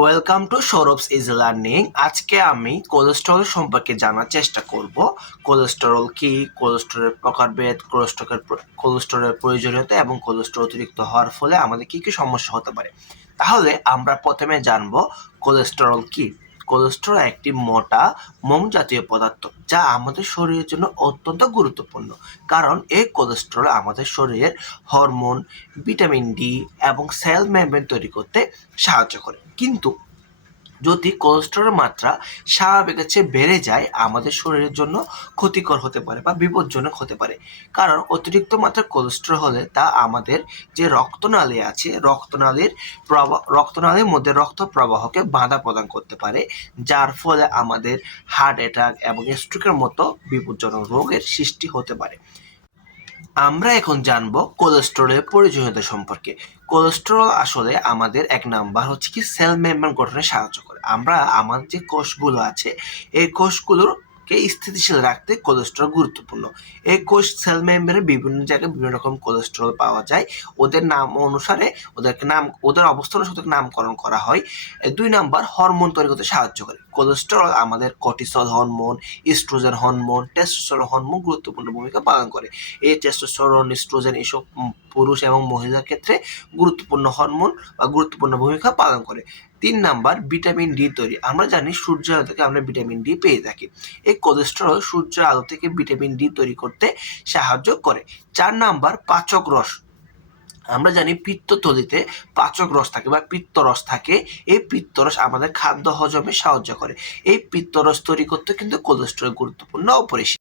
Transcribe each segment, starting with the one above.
Welcome to Sourav's is learning. আজকে আমি cholesterol সম্পর্কে জানার চেষ্টা করব। কোলেস্টেরল কি, কোলেস্টেরলের প্রকারভেদ, কোলেস্টেরলের প্রয়োজনীয়তা এবং কোলেস্টেরল অতিরিক্ত হওয়ার ফলে আমাদের কি কি সমস্যা হতে পারে। তাহলে আমরা প্রথমে জানব কোলেস্টেরল কি। কোলেস্টেরল একটি মোটা মোম জাতীয় পদার্থ যা আমাদের শরীরের জন্য অত্যন্ত গুরুত্বপূর্ণ, কারণ এই কোলেস্টেরল আমাদের শরীরের হরমোন, ভিটামিন ডি এবং সেল মেমব্রেন তৈরি করতে সাহায্য করে। কিন্তু যদি কোলেস্টেরলের মাত্রা স্বাভাবিকের চেয়ে বেড়ে যায়, আমাদের শরীরের জন্য ক্ষতিকর হতে পারে বা বিপজ্জনক হতে পারে। কারণ অতিরিক্ত মাত্রা কোলেস্টেরল হলে তা আমাদের যে রক্তনালী আছে, রক্তনালীর মধ্যে রক্ত প্রবাহকে বাধা প্রদান করতে পারে, যার ফলে আমাদের হার্ট অ্যাটাক এবং স্ট্রোকের মতো বিপজ্জনক রোগের সৃষ্টি হতে পারে। আমরা এখন জানবো কোলেস্টেরলের প্রয়োজনীয়তা সম্পর্কে। কোলেস্টেরল আসলে আমাদের এক নাম্বার হচ্ছে কি সেল মেমব্রেন গঠনে সাহায্য করে। আমরা আমাদের যে কোষগুলো আছে, এই কোষগুলোকে স্থিতিশীল রাখতে কোলেস্টেরল গুরুত্বপূর্ণ। এই কোষ সেল মেমব্রেনের বিভিন্ন জায়গায় বিভিন্ন রকম কোলেস্টেরল পাওয়া যায়। ওদের নাম অনুসারে ওদের অবস্থান অনুসারে নামকরণ করা হয়। 2 নাম্বার হরমোন তৈরি করতে সাহায্য করে। কোলেস্টেরল আমাদের cortisol hormone, estrogen hormone, testosterone hormone গুরুত্বপূর্ণ ভূমিকা পালন করে। এই টেস্টোস্টেরন, ইস্ট্রোজেন এসব পুরুষ এবং মহিলার ক্ষেত্রে গুরুত্বপূর্ণ হরমোন বা গুরুত্বপূর্ণ ভূমিকা পালন করে। 3 নাম্বার ভিটামিন ডি তৈরি। আমরা জানি সূর্যের আলো থেকে আমরা ভিটামিন ডি পেয়ে থাকি। এই কোলেস্টেরল সূর্যের আলো থেকে ভিটামিন ডি তৈরি করতে সাহায্য করে। 4 নাম্বার পাচক রস। আমরা জানি পিত্তথলিতে পাচক রস থাকে বা পিত্তরস থাকে। এই পিত্তরস আমাদের খাদ্য হজমে সাহায্য করে। এই পিত্তরস তৈরি করতে কিন্তু কোলেস্টেরল গুরুত্বপূর্ণ অপরিসীম।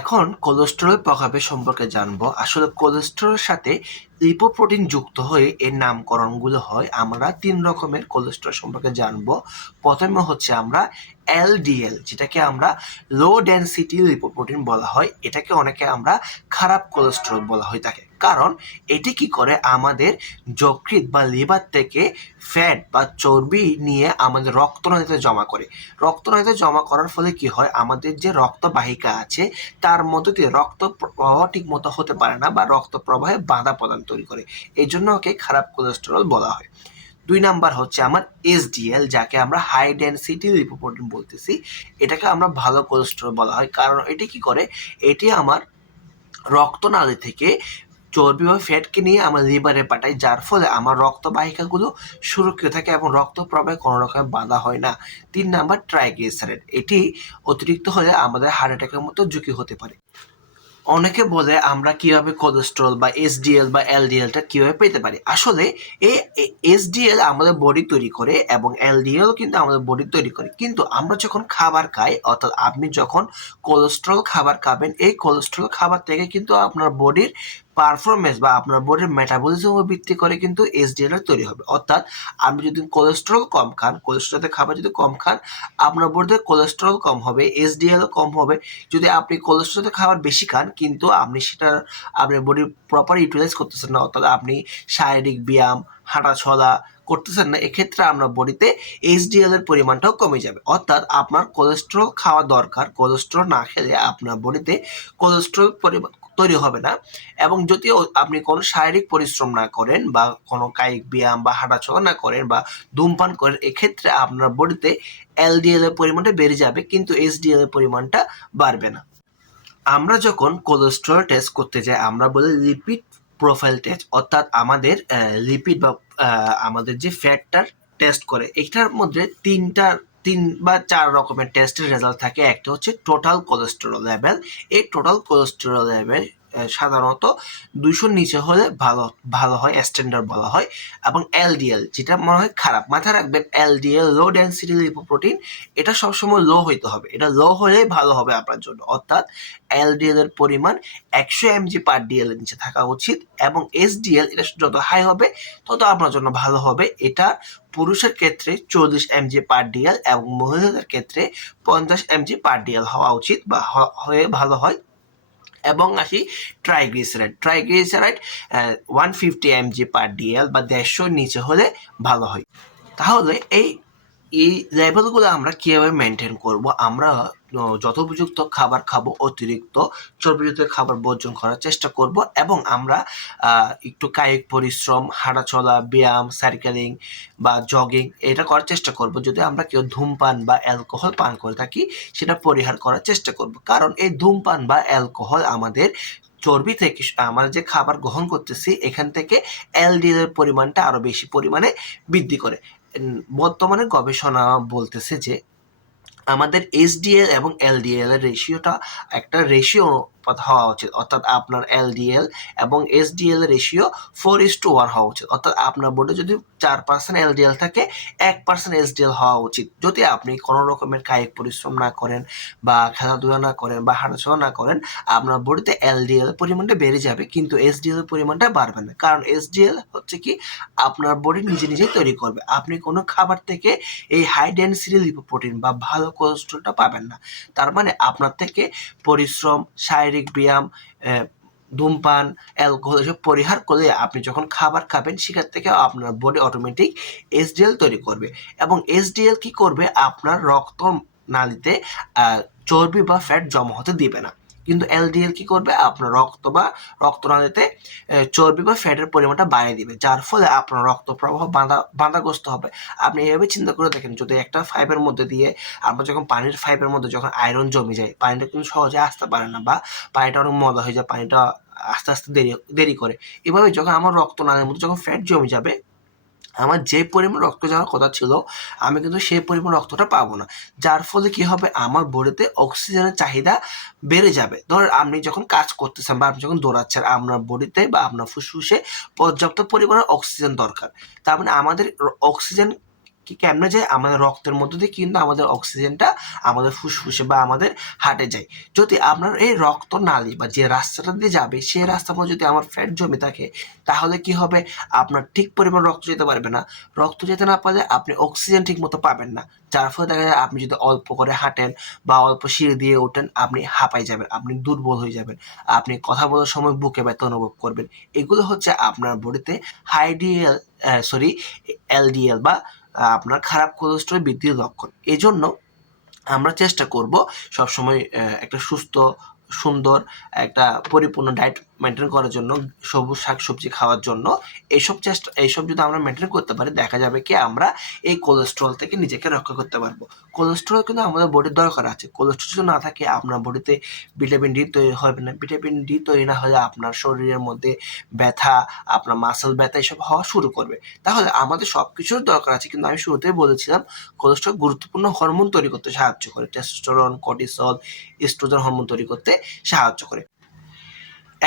এখন কোলেস্টেরল প্রভাবের সম্পর্কে জানবো। আসলে কোলেস্টেরলের সাথে লিপোপ্রোটিন যুক্ত হয়ে এর নামকরণগুলো হয়। আমরা 3 রকমের কোলেস্টেরল সম্পর্কে জানবো। প্রথমে হচ্ছে আমরা এলডিএল, যেটাকে আমরা লো ডেনসিটি লিপোপ্রোটিন বলা হয়। এটাকে অনেকে আমরা খারাপ কোলেস্টেরল বলা হয়ে থাকে, কারণ এটি কি করে আমাদের যকৃৎ বা লিভার থেকে ফ্যাট বা চর্বি নিয়ে আমাদের রক্তনালীতে জমা করে। রক্তনালীতে জমা করার ফলে কি হয়, আমাদের যে রক্তবাহিকা আছে তার মধ্য দিয়ে রক্ত প্রবাহ ঠিক মতো হতে পারে না বা রক্ত প্রবাহে বাধা প্রদান তৈরি করে। এই জন্য ওকে খারাপ কোলেস্টেরল বলা হয়। 2 নাম্বার হচ্ছে আমার এসডিএল, যাকে আমরা হাই ডেনসিটি লিপোপ্রোটিন বলতেছি। এটাকে আমরা ভালো কোলেস্টেরল বলা হয়, কারণ এটি কি করে, এটি আমার রক্তনালী থেকে চর্বি বা ফ্যাটকে নিয়ে আমার লিভারে পাঠায়, যার ফলে আমার রক্তবাহিকাগুলো সুরক্ষিত থাকে এবং রক্ত প্রবাহে কোনো রকমের বাধা হয় না। 3 নাম্বার ট্রাইগ্লিসারাইড। এটি অতিরিক্ত হলে আমাদের হার্ট অ্যাটাকের মতো ঝুঁকি হতে পারে। অনেকে বলে আমরা কিভাবে কোলেস্টেরল বা এসডিএল বা এলডিএলটা কিভাবে পেতে পারি। আসলে এই এসডিএল আমাদের বডি তৈরি করে এবং এলডিএল কিন্তু আমাদের বডি তৈরি করে। কিন্তু আমরা যখন খাবার খাই, অর্থাৎ আপনি যখন কোলেস্টেরল খাবার খাবেন, এই কোলেস্টেরল খাবার থেকে কিন্তু আপনার বডির পারফরমেন্স বা আপনার বডির মেটাবলিজমের ভিত্তি করে কিন্তু এসডিএল তৈরি হবে। অর্থাৎ আপনি যদি কোলেস্টেরল কম খান, কোলেস্টেরল খাবার যদি কম খান, আপনার বডিতে কোলেস্টেরল কম হবে, এসডিএলও কম হবে। যদি আপনি কোলেস্টেরল খাবার বেশি খান কিন্তু আপনি সেটা আপনার বডির প্রপার ইউটিলাইজ করতেছেন না, অর্থাৎ আপনি শারীরিক ব্যায়াম, হাঁটা চলা করতেছেন না, এক্ষেত্রে আপনার বডিতে এইচডিএল এর পরিমাণটাও কমে যাবে। অর্থাৎ আপনার কোলেস্টেরল খাওয়া দরকার। কোলেস্টেরল না খেলে আপনার বডিতে কোলেস্টেরল পরিমাণ তৈরি হবে না। এবং যদিও আপনি কোনো শারীরিক পরিশ্রম না করেন বা কোনো কায়িক ব্যায়াম বা হাঁটাচলা না করেন বা ধূমপান করেন, এক্ষেত্রে আপনার বডিতে এলডিএল এর পরিমাণটা বেড়ে যাবে, কিন্তু এইচডিএল এর পরিমাণটা বাড়বে না। আমরা যখন কোলেস্টেরল টেস্ট করতে যাই, আমরা বলি লিপিড প্রোফাইল টেস্ট, অর্থাৎ আমাদের লিপিড বা আমাদের যে ফ্যাটটার টেস্ট করে। এটার মধ্যে 3 বা 4 রকমের টেস্টের রেজাল্ট থাকে। একটা হচ্ছে টোটাল কোলেস্টেরল লেভেল। এই টোটাল কোলেস্টেরল লেভেল সাধারণত 200 নিচে হলে ভালো ভালো হয়, স্ট্যান্ডার্ড বলা হয়। এবং এলডিএল, যেটা মনে হয় খারাপ, মাথায় রাখবেন এলডিএল লো ডেনসিটি লিপোপ্রোটিন, এটা সবসময় লো হইতে হবে। এটা লো হলে ভালো হবে আপনার জন্য। অর্থাৎ এলডিএল এর পরিমাণ 100 এমজি পার ডিএল এর নিচে থাকা উচিত, এবং এসডিএল এটা যত হাই হবে তত আপনার জন্য ভালো হবে। এটা পুরুষের ক্ষেত্রে 40 এমজি পার ডিএল এবং মহিলাদের ক্ষেত্রে 50 এমজি পার ডিএল হওয়া উচিত বা হয়ে ভালো হয়। এবং আসি ট্রাইগ্লিসারাইড। ট্রাইগ্লিসারাইড 150 এমজি পার ডিএল বা 150 নিচে হলে ভালো হয়। তাহলে এই এই লেভেলগুলো আমরা কিভাবে মেনটেন করব? আমরা যথোপযুক্ত খাবার খাবো, অতিরিক্ত চর্বিযুক্ত খাবার বর্জন করার চেষ্টা করব, এবং আমরা একটু কায়িক পরিশ্রম, হাঁটাচলা, ব্যায়াম, সাইকেলিং বা জগিং এটা করার চেষ্টা করব। যদি আমরা কেউ ধূমপান বা অ্যালকোহল পান করে থাকি সেটা পরিহার করার চেষ্টা করব, কারণ এই ধূমপান বা অ্যালকোহল আমাদের চর্বি থেকে, আমরা যে খাবার গ্রহণ করতেছি এখান থেকে এলডিএল এর পরিমাণটা আরো বেশি পরিমাণে বৃদ্ধি করে। বর্তমানে গবেষণা বলতেছে যে আমাদের এইচডিএল এবং এলডিএল এর রেশিওটা একটা রেশিও হওয়া উচিত, অর্থাৎ আপনার এলডিএল এবং এইচডিএল এর রেশিও 4:1 হওয়া উচিত। অর্থাৎ আপনার বডি যদি 4% এলডিএল থাকে, 1% এইচডিএল হওয়া উচিত। যদি আপনি কোনো রকমের কায়িক পরিশ্রম না করেন বা খেলাধুলা না করেন বা হাঁটাচলা না করেন, আপনার বডিতে এলডিএল এর পরিমাণটা বেড়ে যাবে, কিন্তু এইচডিএল এর পরিমাণটা বাড়বে না। কারণ এইচডিএল হচ্ছে কি, আপনার বডি নিজে নিজেই তৈরি করবে। আপনি কোনো খাবার থেকে এই হাই ডেনসিটি লিপোপ্রোটিন বা ভালো কোলেস্ট্রলটা পাবেন না। তার মানে আপনার থেকে পরিশ্রম, শারীরিক ব্যায়াম, ধূমপান, অ্যালকোহল এসব পরিহার করলে আপনি যখন খাবার খাবেন সেখান থেকে আপনার বডি অটোমেটিক এইচডিএল তৈরি করবে, এবং এইচডিএল কি করবে, আপনার রক্ত নালীতে চর্বি বা ফ্যাট জমা হতে দিবে না। কিন্তু এলডিএল কি করবে, আপনার রক্ত বা রক্তনালীতে চর্বি বা ফ্যাটের পরিমাণটা বাড়িয়ে দিবে, যার ফলে আপনার রক্ত প্রবাহ বাধাগ্রস্ত হবে। আপনি এভাবে চিন্তা করে দেখেন, যদি একটা পাইপের মধ্যে দিয়ে আমরা যখন পানির পাইপের মধ্যে যখন আয়রন জমে যায়, পানিটা কিন্তু সহজে আসতে পারে না, বা পানিটা অনেক ময়লা হয়ে যায়, পানিটা আস্তে আস্তে দেরি করে। এভাবে যখন আমার রক্তনালীর মধ্যে যখন ফ্যাট জমে যাবে, আমার যে পরিমাণ রক্ত যাওয়ার কথা ছিল আমি কিন্তু সেই পরিমাণ রক্তটা পাবো না, যার ফলে কি হবে, আমার বডিতে অক্সিজেনের চাহিদা বেড়ে যাবে। ধর আপনি যখন কাজ করতেছেন বা আপনি যখন দৌড়াচ্ছেন, আপনার বডিতে বা আপনার ফুসফুসে পর্যাপ্ত পরিমাণে অক্সিজেন দরকার। তার মানে আমাদের অক্সিজেন কি কেমনে যায়, আমাদের রক্তের মধ্যে দিয়ে কিন্তু আমাদের অক্সিজেনটা আমাদের ফুসফুসে বা আমাদের হার্টে যায়। যদি আপনার এই রক্ত নালী বা যে রাস্তাটা দিয়ে যাবে সেই রাস্তার মধ্যে যদি আমার ফ্যাট জমে থাকে, তাহলে কি হবে, আপনার ঠিক পরিমাণ রক্ত যেতে পারবে না। রক্ত যেতে না পারলে আপনি অক্সিজেন ঠিক মতো পাবেন না, যার ফলে দেখা যায় আপনি যদি অল্প করে হাঁটেন বা অল্প সিঁড়ি দিয়ে ওঠেন, আপনি হাঁপাই যাবেন, আপনি দুর্বল হয়ে যাবেন, আপনি কথা বলার সময় বুকে ব্যথা অনুভব করবেন। এগুলো হচ্ছে আপনার বডিতে হাইডিএল এলডিএল বা আপনার খারাপ কোলেস্ট্রল বৃদ্ধির লক্ষণ। এই জন্য আমরা চেষ্টা করব সবসময় একটা সুস্থ, সুন্দর, একটা পরিপূর্ণ ডায়েট মেনটেন করার জন্য, সবুজ শাকসবজি খাওয়ার জন্য। এইসব যদি আমরা মেনটেন করতে পারি, দেখা যাবে কি আমরা এই কোলেস্ট্রল থেকে নিজেকে রক্ষা করতে পারবো। কোলেস্ট্রল কিন্তু আমাদের বডির দরকার আছে। কোলেস্ট্রল যদি না থাকে, আপনার বডিতে ভিটামিন ডি তৈরি হবে না। ভিটামিন ডি তৈরি না হলে আপনার শরীরের মধ্যে ব্যথা, আপনার মাসেল ব্যথা এসব হওয়া শুরু করবে। তাহলে আমাদের সব কিছুর দরকার আছে, কিন্তু আমি শুরুতেই বলেছিলাম কোলেস্ট্রল গুরুত্বপূর্ণ হরমোন তৈরি করতে সাহায্য করে। টেস্টোস্টেরন, কর্টিসল, এস্ট্রোজেন হরমোন তৈরি করতে সাহায্য করে।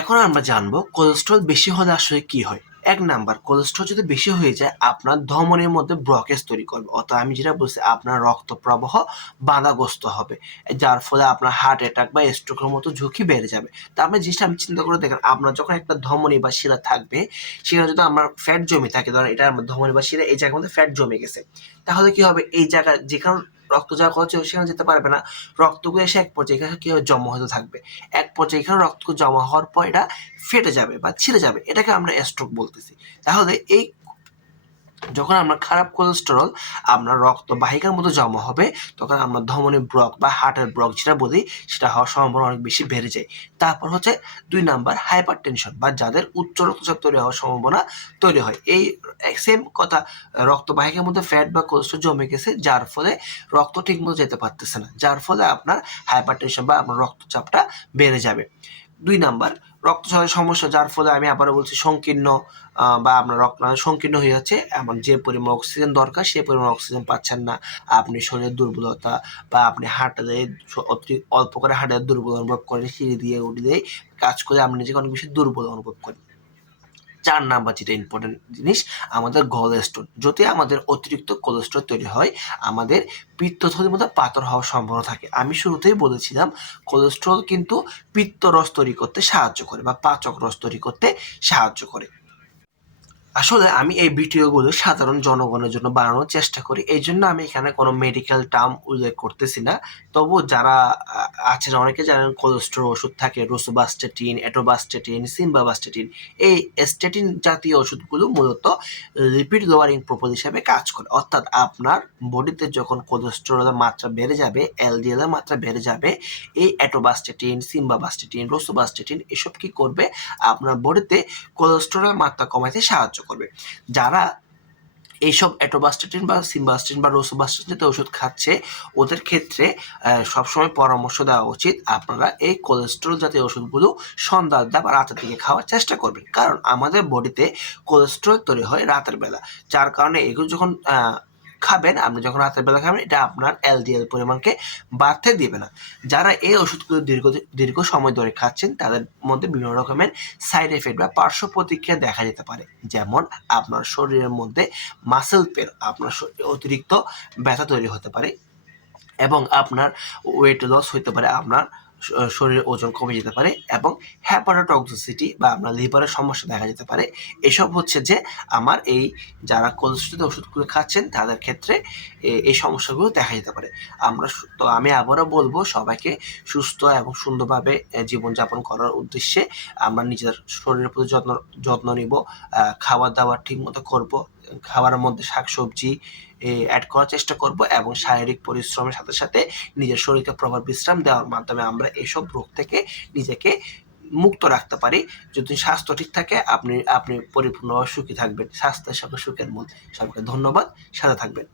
এখন আমরা জানবো কোলেস্ট্রল বেশি হলে আসলে কি হয়। 1 নাম্বার, কোলেস্ট্রল যদি বেশি হয়ে যায় আপনার ধমনীর মধ্যে ব্লকেজ তৈরি করবে, অর্থাৎ আমি যেটা বলছি, আপনার রক্ত প্রবাহ বাধাগ্রস্ত হবে, যার ফলে আপনার হার্ট অ্যাটাক বা স্ট্রোকের মতো ঝুঁকি বেড়ে যাবে। তার মানে জিনিসটা আমি চিন্তা করে দেখেন, আপনার যখন একটা ধমনী বা শিরা থাকবে, সেখানে যদি আমার ফ্যাট জমে থাকে, ধরেন এটা আমার ধমনী বা শিরা, এই জায়গার মধ্যে ফ্যাট জমে গেছে, তাহলে কি হবে, এই জায়গায় যেখানে রক্ত যাওয়া কথা ছিল সেখানে যেতে পারবে না। রক্তগুলো এসে এক পর্যায়ে এখানে কি হবে, জমা হতে থাকবে। এক পর্যায়ে এখানে রক্ত জমা হওয়ার পর এটা ফেটে যাবে বা ছিঁড়ে যাবে, এটাকে আমরা স্ট্রোক বলতেছি। তাহলে এই যখন আমরা খারাপ কোলেস্টেরল আপনার রক্ত বাহিকার মতো জমা হবে, তখন আমরা ধমনী ব্লক বা হার্টের ব্লক যেটা বলি, সেটা হওয়ার সম্ভাবনা অনেক বেশি বেড়ে যায়। তারপর হচ্ছে 2 নাম্বার, হাইপার টেনশন বা যাদের উচ্চ রক্তচাপ তৈরি হওয়ার সম্ভাবনা তৈরি হয়। এই সেম কথা, রক্ত বাহিকার মধ্যে ফ্যাট বা কোলেস্ট্রল জমে গেছে, যার ফলে রক্ত ঠিক মতো যেতে পারতেছে না, যার ফলে আপনার হাইপার টেনশন বা আপনার রক্তচাপটা বেড়ে যাবে। 2 নাম্বার, রক্তচাপের সমস্যা, যার ফলে আমি আবারও বলছি সংকীর্ণ বা আপনার রক্তনালী সংকীর্ণ হয়ে যাচ্ছে, এমন যে পরিমাণ অক্সিজেন দরকার সেই পরিমাণ অক্সিজেন পাচ্ছেন না। আপনি শরীরের দুর্বলতা বা আপনি হাঁটলে অল্প করে হাঁটলে দুর্বল অনুভব করেন, সিঁড়ি দিয়ে উঠলেই কাজ করে আপনি নিজেকে অনেক বেশি দুর্বল অনুভব করেন। 4 নাম্বার যেটা ইম্পর্টেন্ট জিনিস, আমাদের কোলেস্ট্রল। যদি আমাদের অতিরিক্ত কোলেস্ট্রল তৈরি হয়, আমাদের পিত্তথলির মধ্যে পাথর হওয়ার সম্ভাবনা থাকে। আমি শুরুতেই বলেছিলাম কোলেস্ট্রল কিন্তু পিত্তরস তৈরি করতে সাহায্য করে বা পাচক রস তৈরি করতে সাহায্য করে। আসলে আমি এই ভিডিওগুলো সাধারণ জনগণের জন্য বানানোর চেষ্টা করি, এই জন্য আমি এখানে কোনো মেডিকেল টার্ম উল্লেখ করতেছি না। তবু যারা আছেন, অনেকে জানেন কোলেস্টেরল ওষুধ থাকে, রোসুবাস্টেটিন, এটোবাস্টেটিন, সিম্বাবাস্টেটিন। এই স্টেটিন জাতীয় ওষুধগুলো মূলত লিপিড লোয়ারিং প্রপোজ হিসাবে কাজ করে, অর্থাৎ আপনার বডিতে যখন কোলেস্টেরলের মাত্রা বেড়ে যাবে, এলডিএল এর মাত্রা বেড়ে যাবে, এই এটোবাস্টেটিন, সিম্বাবাস্টেটিন, রোসুবাস্টেটিন এসব কি করবে, আপনার বডিতে কোলেস্টেরলের মাত্রা কমাতে সাহায্য করবে। যারা এইসব এটোবাস্টেটিন বা সিম্বাস্টেটিন বা রোসুবাস্টেটিন জাতীয় ওষুধ খাচ্ছে, ওদের ক্ষেত্রে সবসময় পরামর্শ দেওয়া উচিত আপনারা এই কোলেস্টেরল জাতীয় ওষুধগুলো সন্ধ্যা বা রাতের দিকে খাওয়ার চেষ্টা করবেন, কারণ আমাদের বডিতে কোলেস্টেরল তৈরি হয় রাতের বেলা। যার কারণে এগুলো যখন খাবেন, আপনি যখন রাতের বেলা খাবেন, এটা আপনার এলডিএল পরিমাণকে বাড়তে দিবে না। যারা এই ওষুধগুলো দীর্ঘ সময় ধরে খাচ্ছেন, তাদের মধ্যে বিভিন্ন রকমের সাইড এফেক্ট বা পার্শ্ব প্রতিক্রিয়া দেখা যেতে পারে, যেমন আপনার শরীরের মধ্যে মাসেল পেন, আপনার অতিরিক্ত ব্যথা তৈরি হতে পারে, এবং আপনার ওয়েট লস হতে পারে, আপনার শরীরের ওজন কমে যেতে পারে, এবং হ্যাপাটোটক্সিসিটি বা আপনার লিভারের সমস্যা দেখা যেতে পারে। এসব হচ্ছে যে আমার এই যারা কোলেস্টেরল ওষুধগুলো খাচ্ছেন তাদের ক্ষেত্রে এই সমস্যাগুলো দেখা যেতে পারে। তো আমি আবারও বলবো সবাইকে সুস্থ এবং সুন্দরভাবে জীবনযাপন করার উদ্দেশ্যে আমরা নিজের শরীরের প্রতি যত্ন নিব, খাবার দাবার ঠিক মতো করবো, খাবারের মধ্যে শাকসবজি অ্যাড করার চেষ্টা করব, এবং শারীরিক পরিশ্রমের সাথে সাথে নিজের শরীরকে প্রপার বিশ্রাম দেওয়ার মাধ্যমে আমরা এইসব রোগ থেকে নিজেকে মুক্ত রাখতে পারি। যদি স্বাস্থ্য ঠিক থাকে, আপনি পরিপূর্ণভাবে সুখী থাকবেন। স্বাস্থ্যের সাথে সুখের মূল। সবাইকে ধন্যবাদ, সাথে থাকবেন।